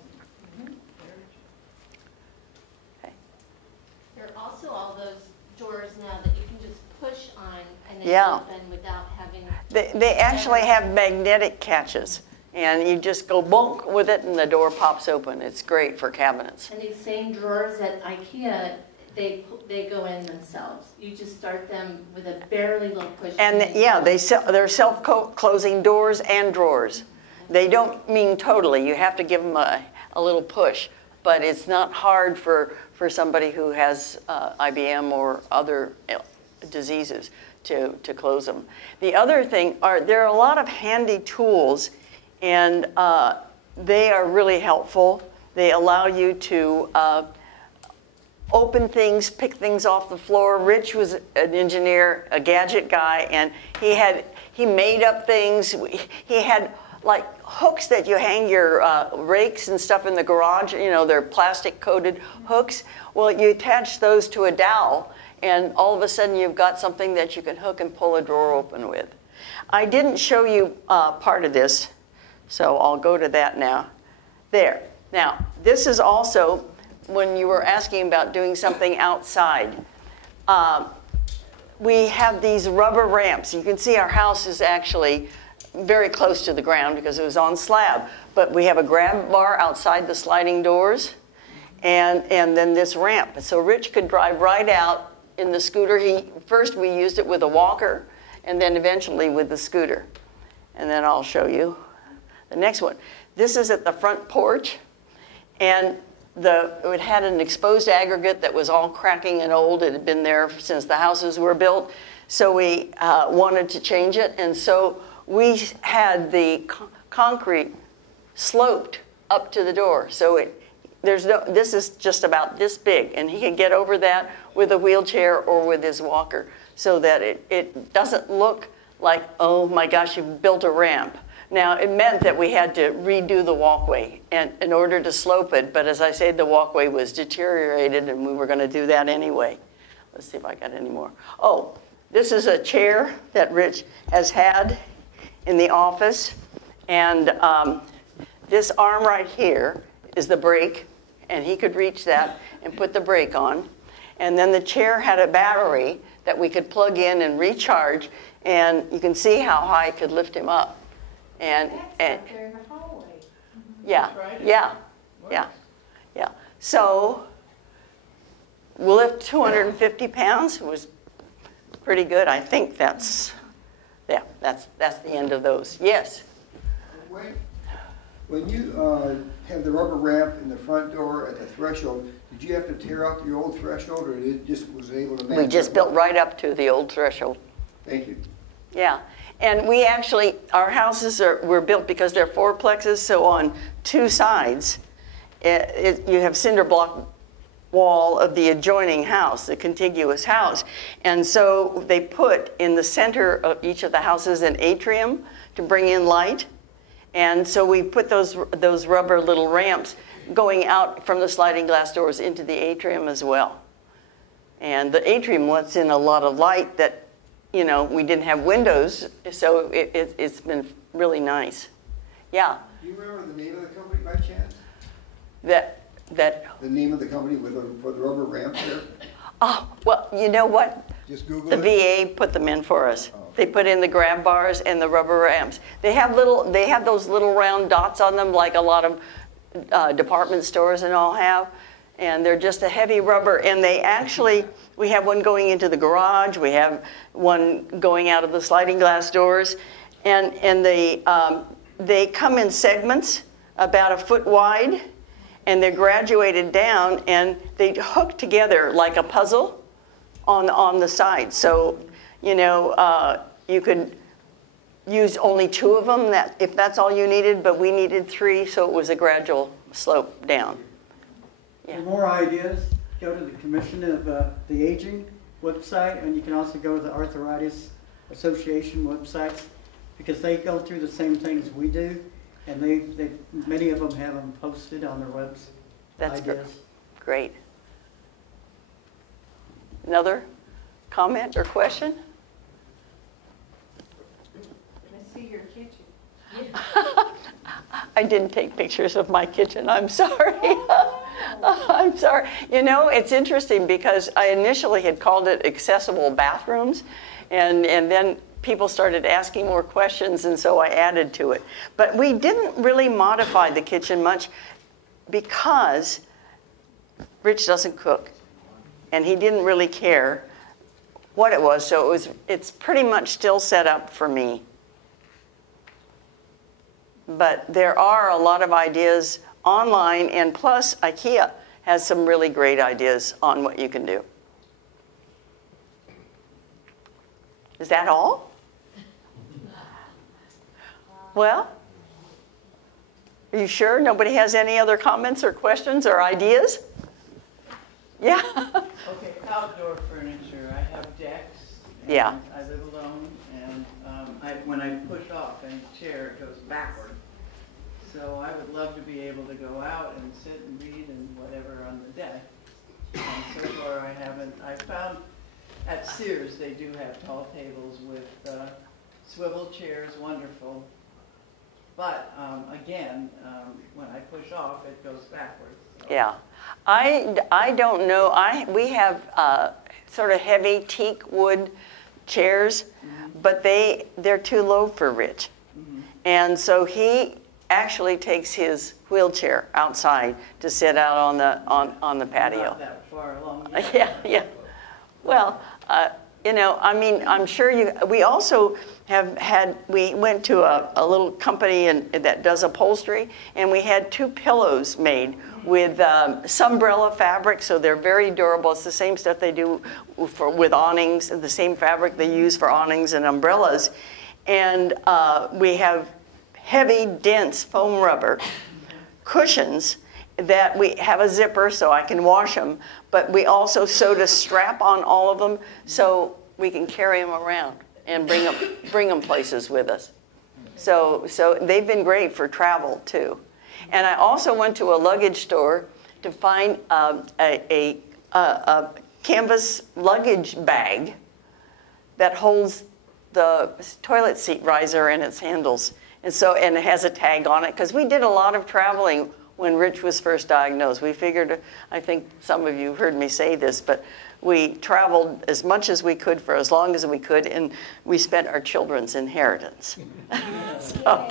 There are also all those doors now that you can just push on and they Yeah. open without having... They actually have magnetic catches, and you just go bonk with it and the door pops open. It's great for cabinets. And these same drawers at IKEA, they go in themselves. You just start them with a barely little push. And yeah, they're self-closing doors and drawers. They don't mean totally. You have to give them a little push, but it's not hard for somebody who has IBM or other diseases to close them. The other thing there are a lot of handy tools, and they are really helpful. They allow you to open things, pick things off the floor. Rich was an engineer, a gadget guy, and he made up things. He had like hooks that you hang your rakes and stuff in the garage. You know, they're plastic coated hooks. Well, you attach those to a dowel, and all of a sudden you've got something that you can hook and pull a drawer open with. I didn't show you part of this, so I'll go to that now. There. Now, this is also when you were asking about doing something outside. We have these rubber ramps. You can see our house is actually very close to the ground because it was on slab. But we have a grab bar outside the sliding doors and then this ramp. So Rich could drive right out in the scooter. First we used it with a walker and then eventually with the scooter. And then I'll show you the next one. This is at the front porch, and it had an exposed aggregate that was all cracking and old. It had been there since the houses were built. So we wanted to change it, and so we had the concrete sloped up to the door. So this is just about this big, and he can get over that with a wheelchair or with his walker, so that it doesn't look like, oh my gosh, you've built a ramp. Now, it meant that we had to redo the walkway in order to slope it, but as I said, the walkway was deteriorated and we were going to do that anyway. Let's see if I got any more. Oh, this is a chair that Rich has had in the office, and this arm right here is the brake, and he could reach that and put the brake on. And then the chair had a battery that we could plug in and recharge, and you can see how high I could lift him up. And there in the hallway. yeah, yeah. So we'll lift 250 pounds. It was pretty good. I think that's the end of those. Yes. When you have the rubber ramp in the front door at the threshold, did you have to tear out your old threshold, or it just was able to match? We just built right up to the old threshold. Thank you. Yeah. And we actually, our houses were built because they're fourplexes, so on two sides, you have cinder block wall of the adjoining house, the contiguous house. And so they put in the center of each of the houses an atrium to bring in light. And so we put those rubber little ramps going out from the sliding glass doors into the atrium as well. And the atrium lets in a lot of light that, you know, we didn't have windows, so it's been really nice. Yeah? Do you remember the name of the company by chance? The name of the company for the rubber ramps there? Oh, well, you know what? Just Google the it. VA put them in for us. They put in the grab bars and the rubber ramps. They have those little round dots on them like a lot of department stores and all have. And they're just a heavy rubber. And they actually, we have one going into the garage. We have one going out of the sliding glass doors. And they come in segments about 1 foot wide. And they're graduated down. And they hook together like a puzzle on the side. So, you know, you could use only 2 of them if that's all you needed. But we needed 3, so it was a gradual slope down. For more ideas, go to the Commission of the Aging website, and you can also go to the Arthritis Association websites, because they go through the same things we do, and many of them have them posted on their webs. That's great. Another comment or question? I see your kitchen. I didn't take pictures of my kitchen. I'm sorry. I'm sorry. You know, it's interesting because I initially had called it Accessible Bathrooms, and then people started asking more questions, and so I added to it. But we didn't really modify the kitchen much because Rich doesn't cook, and he didn't really care what it was, so it's pretty much still set up for me. But there are a lot of ideas online, and plus IKEA has some really great ideas on what you can do. Is that all? Well, are you sure nobody has any other comments or questions or ideas? Yeah. Okay, outdoor furniture. I have decks. And Yeah. I live alone, and when I push off any chair, it goes backward. So I would love to be able to go out and sit and read and whatever on the deck. And so far I haven't. I found at Sears they do have tall tables with swivel chairs, wonderful. But again, when I push off, it goes backwards. So. Yeah. I don't know. We have sort of heavy teak wood chairs, but they're too low for Rich. And so he actually takes his wheelchair outside to sit out on the patio. Not that far along. Yeah. Well, you know, I mean, I'm sure we also we went to a little company that does upholstery, and we had 2 pillows made with Sunbrella fabric, so they're very durable. It's the same stuff they do with awnings, the same fabric they use for awnings and umbrellas. And we have heavy, dense foam rubber cushions that we have a zipper so I can wash them, but we also sewed a strap on all of them so we can carry them around and bring them places with us. So they've been great for travel too. And I also went to a luggage store to find a canvas luggage bag that holds the toilet seat riser and its handles. And it has a tag on it, because we did a lot of traveling when Rich was first diagnosed. We figured, I think some of you heard me say this, but we traveled as much as we could for as long as we could, and we spent our children's inheritance. So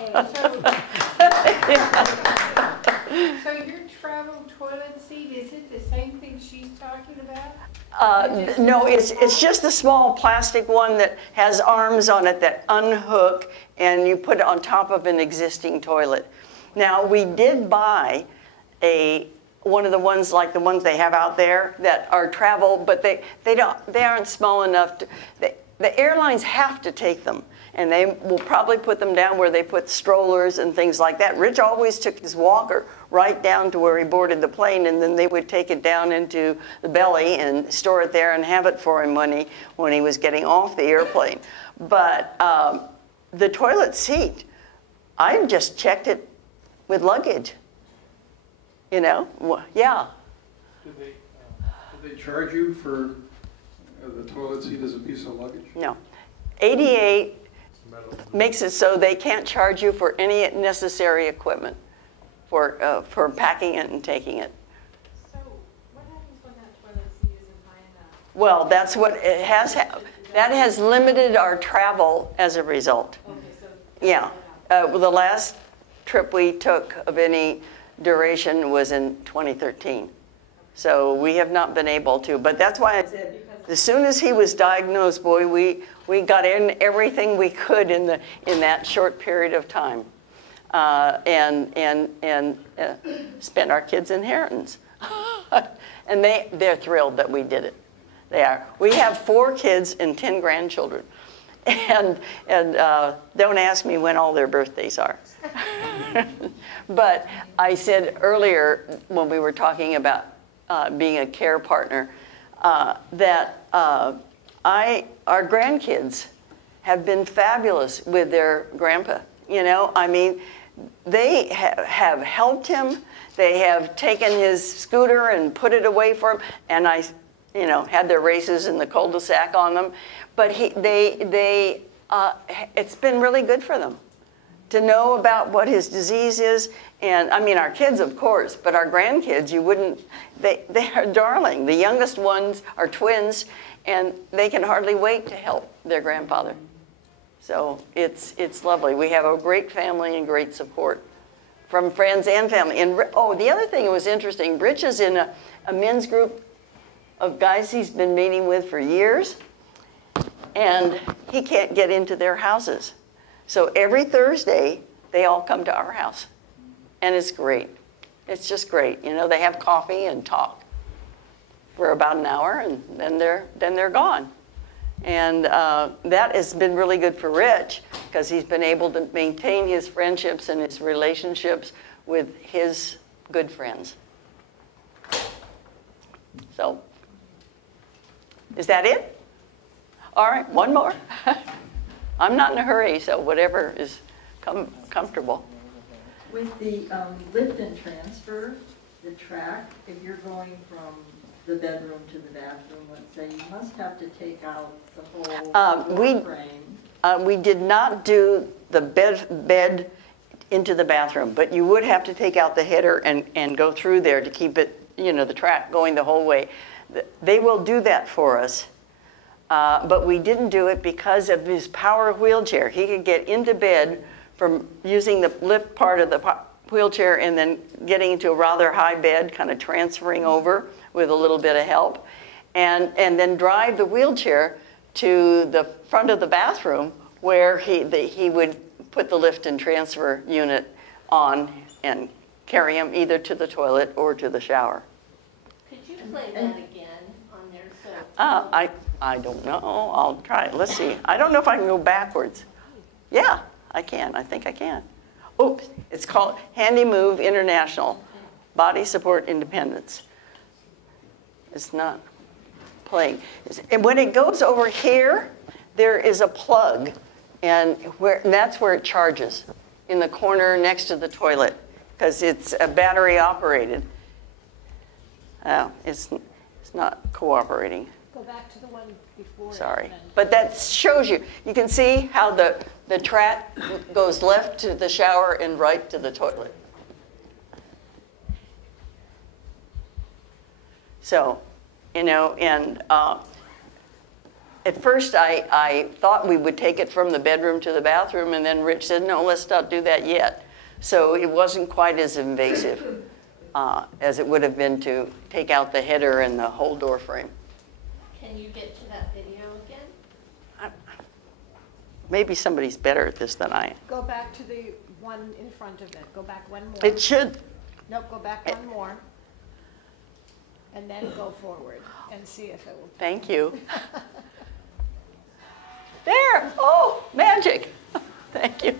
your travel toilet seat, is it the same thing she's talking about? No, it's just a small plastic one that has arms on it that unhook, and you put it on top of an existing toilet. Now, we did buy one of the ones like the ones they have out there that are travel, but they aren't small enough to. the airlines have to take them, and they will probably put them down where they put strollers and things like that. Rich always took his walker right down to where he boarded the plane, and then they would take it down into the belly and store it there and have it for him when he was getting off the airplane. But the toilet seat, I just checked it with luggage. You know, yeah. Did they charge you for the toilet seat as a piece of luggage? No. ADA makes it so they can't charge you for any necessary equipment for packing it and taking it. So what happens when that toilet seat isn't high enough? Well, that's what it has. That has limited our travel as a result. Okay, so yeah. The last trip we took of any duration was in 2013. So we have not been able to. But that's why I said, as soon as he was diagnosed, boy, we got in everything we could in that short period of time, and spent our kids' inheritance. And they're thrilled that we did it. They are. We have 4 kids and 10 grandchildren, and don't ask me when all their birthdays are. But I said earlier when we were talking about being a care partner, that our grandkids have been fabulous with their grandpa. You know, I mean, they have helped him. They have taken his scooter and put it away for him, and had their races in the cul-de-sac on them. But it's been really good for them to know about what his disease is. And I mean, our kids, of course, but our grandkids, they are darling. The youngest ones are twins, and they can hardly wait to help their grandfather. So it's lovely. We have a great family and great support from friends and family. And the other thing that was interesting, Rich is in a men's group of guys he's been meeting with for years, and he can't get into their houses. So every Thursday, they all come to our house. And it's great. It's just great. You know, they have coffee and talk for about an hour, and then they're gone. And that has been really good for Rich, because he's been able to maintain his friendships and his relationships with his good friends. So, is that it? All right, one more. I'm not in a hurry, so whatever is comfortable. With the lift and transfer, the track, if you're going from the bedroom to the bathroom, let's say, you must have to take out the whole frame. We did not do the bed into the bathroom, but you would have to take out the header and go through there to keep it, the track going the whole way. They will do that for us. But we didn't do it because of his power wheelchair. He could get into bed from using the lift part of the wheelchair and then getting into a rather high bed, kind of transferring over with a little bit of help, and then drive the wheelchair to the front of the bathroom where he would put the lift and transfer unit on and carry him either to the toilet or to the shower. Could you play that again on there? So I don't know. I'll try it. Let's see. I don't know if I can go backwards. Yeah, I can. I think I can. Oops. It's called Handy Move International Body Support Independence. It's not playing. And when it goes over here, there is a plug, and that's where it charges, in the corner next to the toilet, because it's battery operated. It's not cooperating. Go back to the one before. Sorry. But that shows you. You can see how the track goes left to the shower and right to the toilet. So, and at first I thought we would take it from the bedroom to the bathroom, and then Rich said, no, let's not do that yet. So it wasn't quite as invasive as it would have been to take out the header and the whole door frame. Can you get to that video again? Maybe somebody's better at this than I am. Go back to the one in front of it. Go back one more. It should. Nope, go back one more. And then go forward and see if it will. Thank you. There. Oh, magic. Thank you.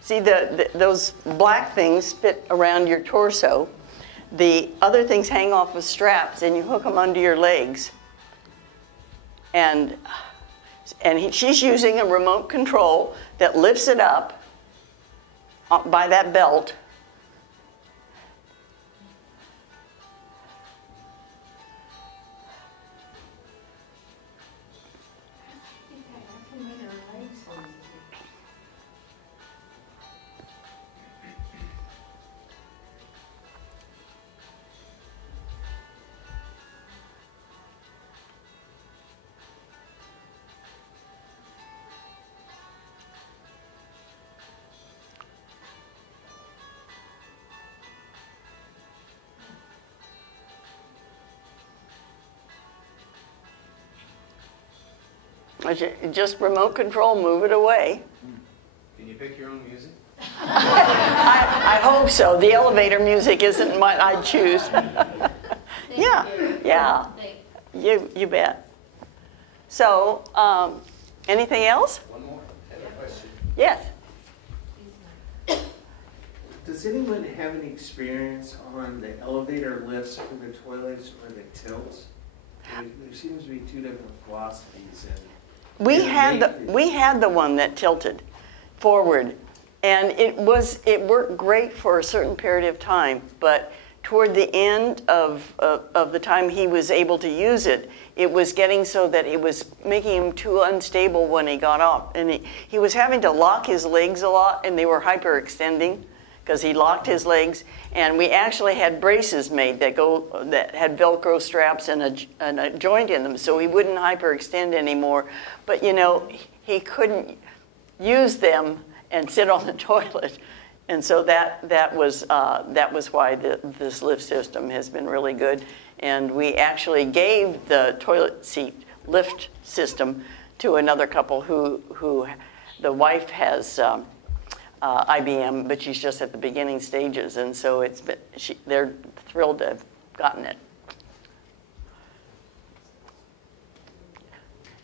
See, those black things fit around your torso. The other things hang off with straps, and you hook them under your legs. And she's using a remote control that lifts it up by that belt. Just remote control, move it away. Can you pick your own music? I hope so. The elevator music isn't what I'd choose. Yeah. You bet. So, anything else? One more. I have a question. Yes. Does anyone have any experience on the elevator lifts for the toilets or the tilts? There seems to be two different philosophies. We had the one that tilted forward, and it worked great for a certain period of time. But toward the end of the time he was able to use it, it was getting so that it was making him too unstable when he got off, and he was having to lock his legs a lot, and they were hyperextending because he locked his legs. And we actually had braces made that had Velcro straps and a joint in them, so he wouldn't hyperextend anymore. But you know, he couldn't use them and sit on the toilet, and so that was why this lift system has been really good. And we actually gave the toilet seat lift system to another couple who the wife has IBM, but she's just at the beginning stages, and so they're thrilled to have gotten it.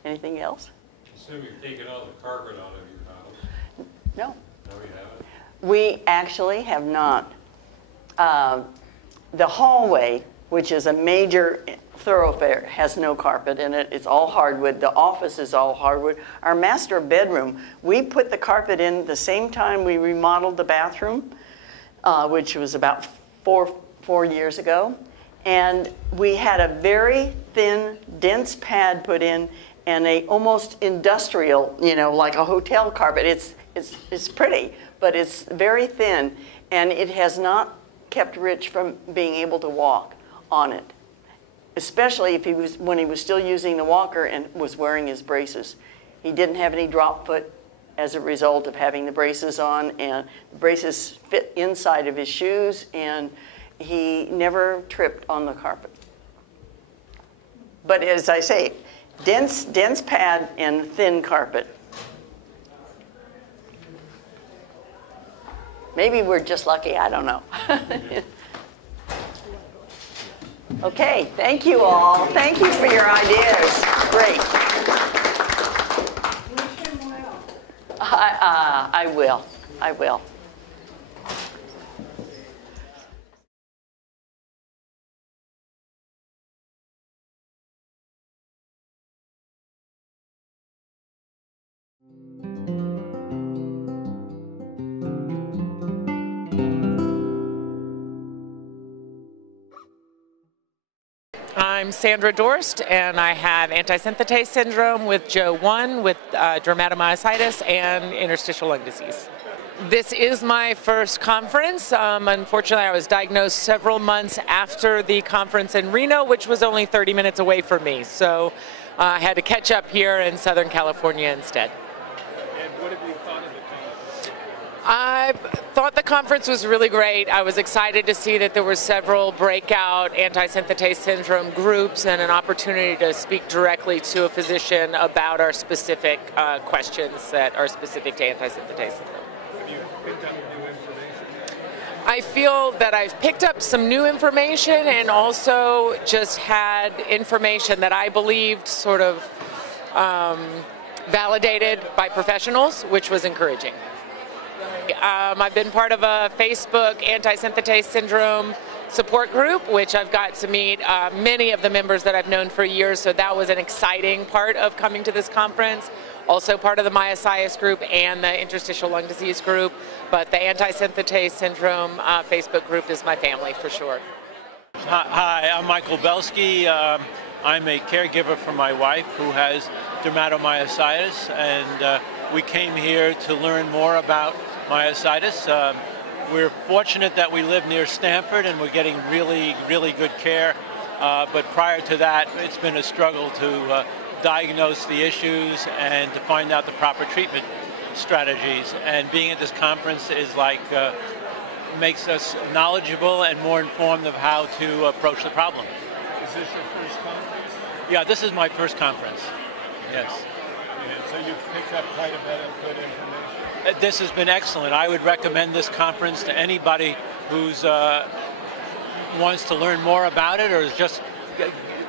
Anything else? I assume you've taken all the carpet out of your house. No. No, you haven't? We actually have not. The hallway, which is a major thoroughfare, has no carpet in it. It's all hardwood. The office is all hardwood. Our master bedroom, we put the carpet in the same time we remodeled the bathroom, which was about four years ago. And we had a very thin, dense pad put in and a almost industrial, like a hotel carpet. It's pretty, but it's very thin, and it has not kept Rich from being able to walk on it, especially when he was still using the walker and was wearing his braces. He didn't have any drop foot as a result of having the braces on, and the braces fit inside of his shoes, and he never tripped on the carpet. But as I say, dense pad and thin carpet. Maybe we're just lucky, I don't know. Okay, thank you all. Thank you for your ideas. Great. I will. I'm Sandra Dorst, and I have antisynthetase syndrome with JO1, with dermatomyositis, and interstitial lung disease. This is my first conference. Unfortunately, I was diagnosed several months after the conference in Reno, which was only 30 minutes away from me. So I had to catch up here in Southern California instead. And what have you thought of the conference? I thought the conference was really great. I was excited to see that there were several breakout antisynthetase syndrome groups and an opportunity to speak directly to a physician about our specific questions that are specific to antisynthetase syndrome. Have you picked up new information? I feel that I've picked up some new information and also just had information that I believed sort of validated by professionals, which was encouraging. I've been part of a Facebook anti-synthetase syndrome support group, which I've got to meet many of the members that I've known for years, so that was an exciting part of coming to this conference. Also part of the myositis group and the interstitial lung disease group, but the anti-synthetase syndrome Facebook group is my family for sure. Hi, I'm Michael Belsky. I'm a caregiver for my wife who has dermatomyositis, and we came here to learn more about myositis. We're fortunate that we live near Stanford and we're getting really, really good care, but prior to that it's been a struggle to diagnose the issues and to find out the proper treatment strategies. And being at this conference is like makes us knowledgeable and more informed of how to approach the problem. Is this your first conference? Yeah, this is my first conference. Yes. And so you've picked up quite a bit of good information. This has been excellent. I would recommend this conference to anybody who's wants to learn more about it or has just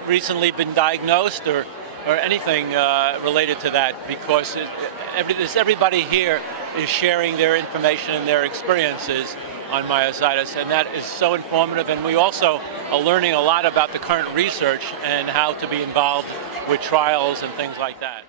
recently been diagnosed or anything related to that, because everybody here is sharing their information and their experiences on myositis, and that is so informative. And we also are learning a lot about the current research and how to be involved with trials and things like that.